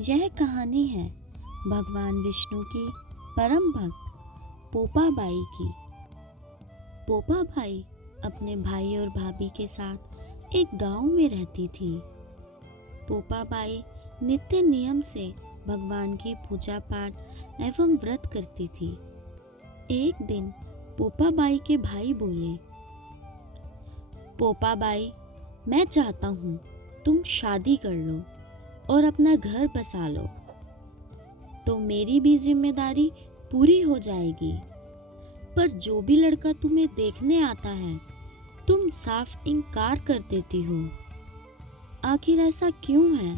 यह कहानी है भगवान विष्णु की परम भक्त पोपा बाई की। पोपा बाई अपने भाई और भाभी के साथ एक गांव में रहती थी। पोपा बाई नित्य नियम से भगवान की पूजा पाठ एवं व्रत करती थी। एक दिन पोपा बाई के भाई बोले, पोपा बाई, मैं चाहता हूँ तुम शादी कर लो और अपना घर बसा लो, तो मेरी भी जिम्मेदारी पूरी हो जाएगी। पर जो भी लड़का तुम्हें देखने आता है तुम साफ इनकार कर देती हो, आखिर ऐसा क्यों है?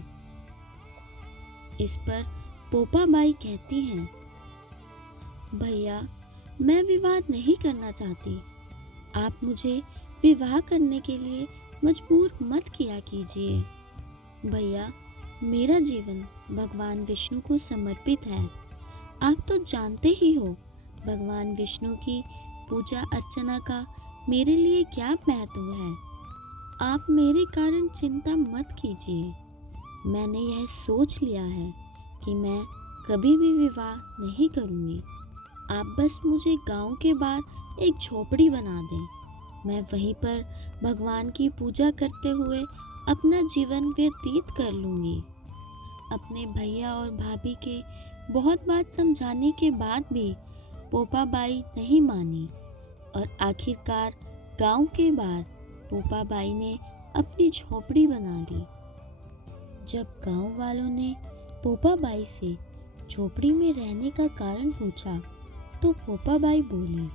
इस पर पोपा बाई कहती हैं, भैया, मैं विवाह नहीं करना चाहती। आप मुझे विवाह करने के लिए मजबूर मत किया कीजिए। भैया, मेरा जीवन भगवान विष्णु को समर्पित है। आप तो जानते ही हो भगवान विष्णु की पूजा अर्चना का मेरे लिए क्या महत्व है। आप मेरे कारण चिंता मत कीजिए। मैंने यह सोच लिया है कि मैं कभी भी विवाह नहीं करूँगी। आप बस मुझे गांव के बाहर एक झोपड़ी बना दें। मैं वहीं पर भगवान की पूजा करते हुए अपना जीवन व्यतीत कर लूँगी। अपने भैया और भाभी के बहुत बात समझाने के बाद भी पोपा बाई नहीं मानी और आखिरकार गांव के बाहर पोपा बाई ने अपनी झोपड़ी बना ली। जब गांव वालों ने पोपा बाई से झोपड़ी में रहने का कारण पूछा तो पोपा बाई बोली,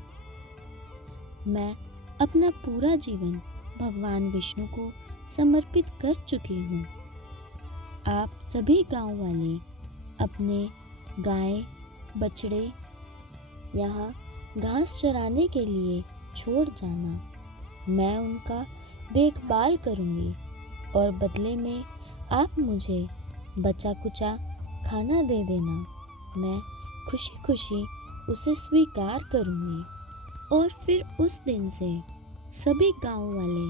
मैं अपना पूरा जीवन भगवान विष्णु को समर्पित कर चुकी हूँ। आप सभी गांव वाले अपने गाय बछड़े यहाँ घास चराने के लिए छोड़ जाना। मैं उनका देखभाल करूँगी और बदले में आप मुझे बचा कुचा खाना दे देना। मैं खुशी खुशी उसे स्वीकार करूँगी। और फिर उस दिन से सभी गांव वाले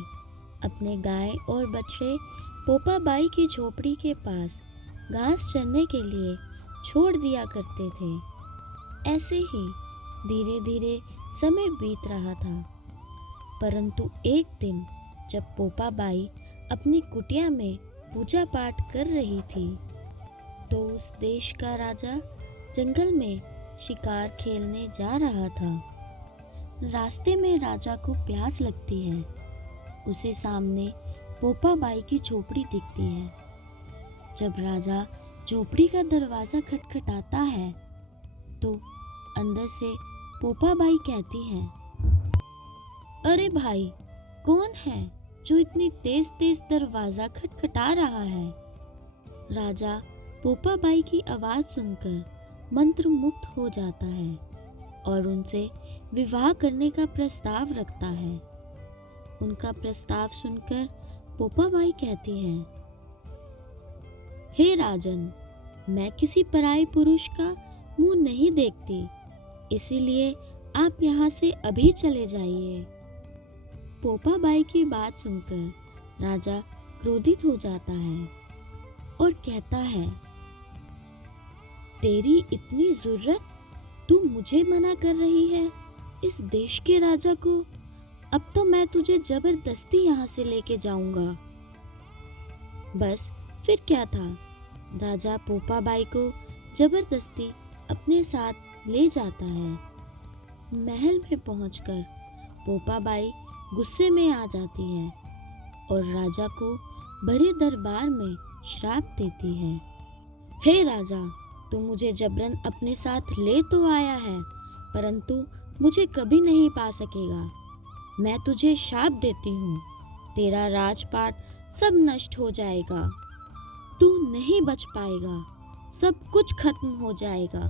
अपने गाय और बछड़े पोपा बाई की झोपड़ी के पास घास चरने के लिए छोड़ दिया करते थे। ऐसे ही धीरे धीरे समय बीत रहा था। परंतु एक दिन जब पोपा बाई अपनी कुटिया में पूजा पाठ कर रही थी तो उस देश का राजा जंगल में शिकार खेलने जा रहा था। रास्ते में राजा को प्यास लगती है। उसे सामने पोपा बाई की झोपड़ी दिखती है। जब राजा झोपड़ी का दरवाज़ा खटखटाता है तो अंदर से पोपा बाई कहती हैं, अरे भाई, कौन है जो इतनी तेज तेज दरवाज़ा खटखटा रहा है? राजा पोपा बाई की आवाज़ सुनकर मंत्रमुग्ध हो जाता है और उनसे विवाह करने का प्रस्ताव रखता है। उनका प्रस्ताव सुनकर पोपा बाई कहती हैं, हे राजन, मैं किसी पराये पुरुष का मुंह नहीं देखती, इसीलिए आप यहाँ से अभी चले जाइए। पोपा बाई की बात सुनकर राजा क्रोधित हो जाता है और कहता है, तेरी इतनी जुर्रत, तू मुझे मना कर रही है इस देश के राजा को? अब तो मैं तुझे जबरदस्ती यहाँ से लेके जाऊंगा। बस फिर क्या था, राजा पोपा बाई को जबरदस्ती अपने साथ ले जाता है। महल में पहुंचकर पोपा बाई गुस्से में आ जाती है और राजा को भरे दरबार में श्राप देती है, हे राजा, तू मुझे जबरन अपने साथ ले तो आया है, परंतु मुझे कभी नहीं पा सकेगा। मैं तुझे शाप देती हूँ, तेरा राजपाट सब नष्ट हो जाएगा। तू नहीं बच पाएगा, सब कुछ खत्म हो जाएगा।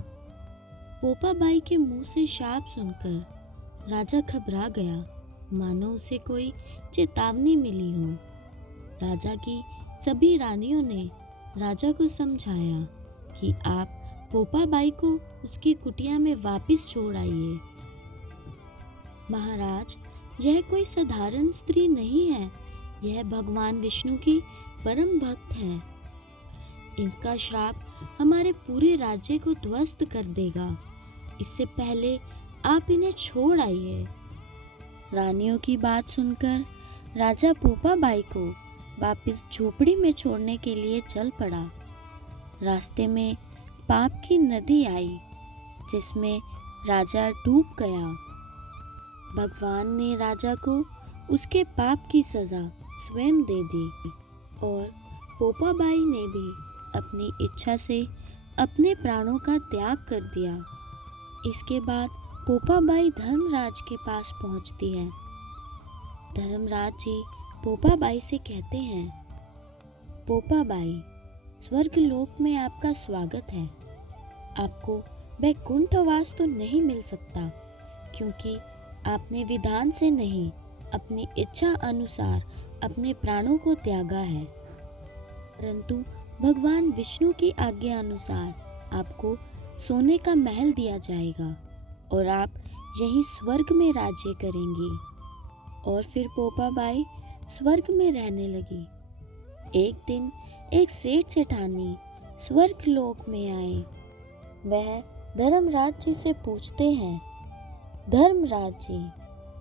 पोपा बाई के मुंह से शाप सुनकर राजा घबरा गया, मानो उसे कोई चेतावनी मिली हो। राजा की सभी रानियों ने राजा को समझाया कि आप पोपा बाई को उसकी कुटिया में वापस छोड़ आइए। महाराज, यह कोई साधारण स्त्री नहीं है, यह भगवान विष्णु की परम भक्त है। इसका श्राप हमारे पूरे राज्य को ध्वस्त कर देगा। इससे पहले आप इन्हें छोड़ आइए। रानियों की बात सुनकर राजा पोपा बाई को वापस झोपड़ी में छोड़ने के लिए चल पड़ा। रास्ते में पाप की नदी आई जिसमें राजा डूब गया। भगवान ने राजा को उसके पाप की सजा स्वयं दे दी और पोपा बाई ने भी अपनी इच्छा से अपने प्राणों का त्याग कर दिया। इसके बाद पोपा बाई धर्मराज के पास पहुंचती है। धर्मराज जी पोपा बाई से कहते हैं, पोपा बाई, स्वर्ग लोक में आपका स्वागत है। आपको वैकुंठवास तो नहीं मिल सकता क्योंकि आपने विधान से नहीं अपनी इच्छा अनुसार अपने प्राणों को त्यागा है, परंतु भगवान विष्णु की आज्ञा अनुसार आपको सोने का महल दिया जाएगा और आप यहीं स्वर्ग में राज्य करेंगी। और फिर पोपा बाई स्वर्ग में रहने लगी। एक दिन एक सेठ सेठानी स्वर्ग लोक में आए। वह धर्मराज जी से पूछते हैं, धर्मराज जी,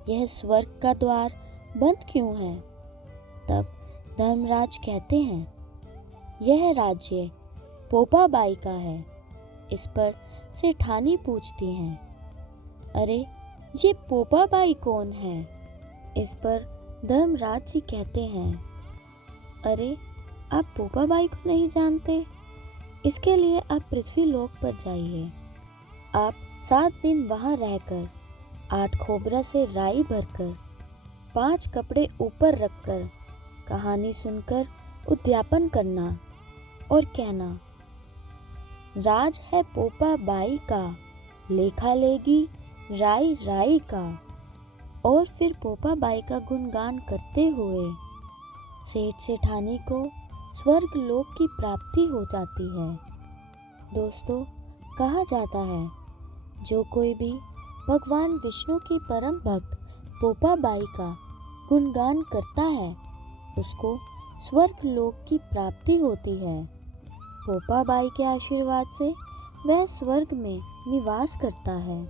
यह स्वर्ग का द्वार बंद क्यों है? तब धर्मराज कहते हैं, यह राज्य पोपा बाई का है। इस पर सेठानी पूछती हैं, अरे ये पोपा बाई कौन है? इस पर धर्मराज जी कहते हैं, अरे आप पोपा बाई को नहीं जानते? इसके लिए आप पृथ्वी लोक पर जाइए। आप 7 दिन वहां रहकर 8 खोबरा से राई भरकर 5 कपड़े ऊपर रखकर कहानी सुनकर उद्यापन करना और कहना, राज है पोपा बाई का, लेखा लेगी राई राई का। और फिर पोपा बाई का गुणगान करते हुए सेठ सेठानी को स्वर्ग लोक की प्राप्ति हो जाती है। दोस्तों, कहा जाता है, जो कोई भी भगवान विष्णु की परम भक्त पोपा बाई का गुणगान करता है उसको स्वर्ग लोक की प्राप्ति होती है। पोपा बाई के आशीर्वाद से वह स्वर्ग में निवास करता है।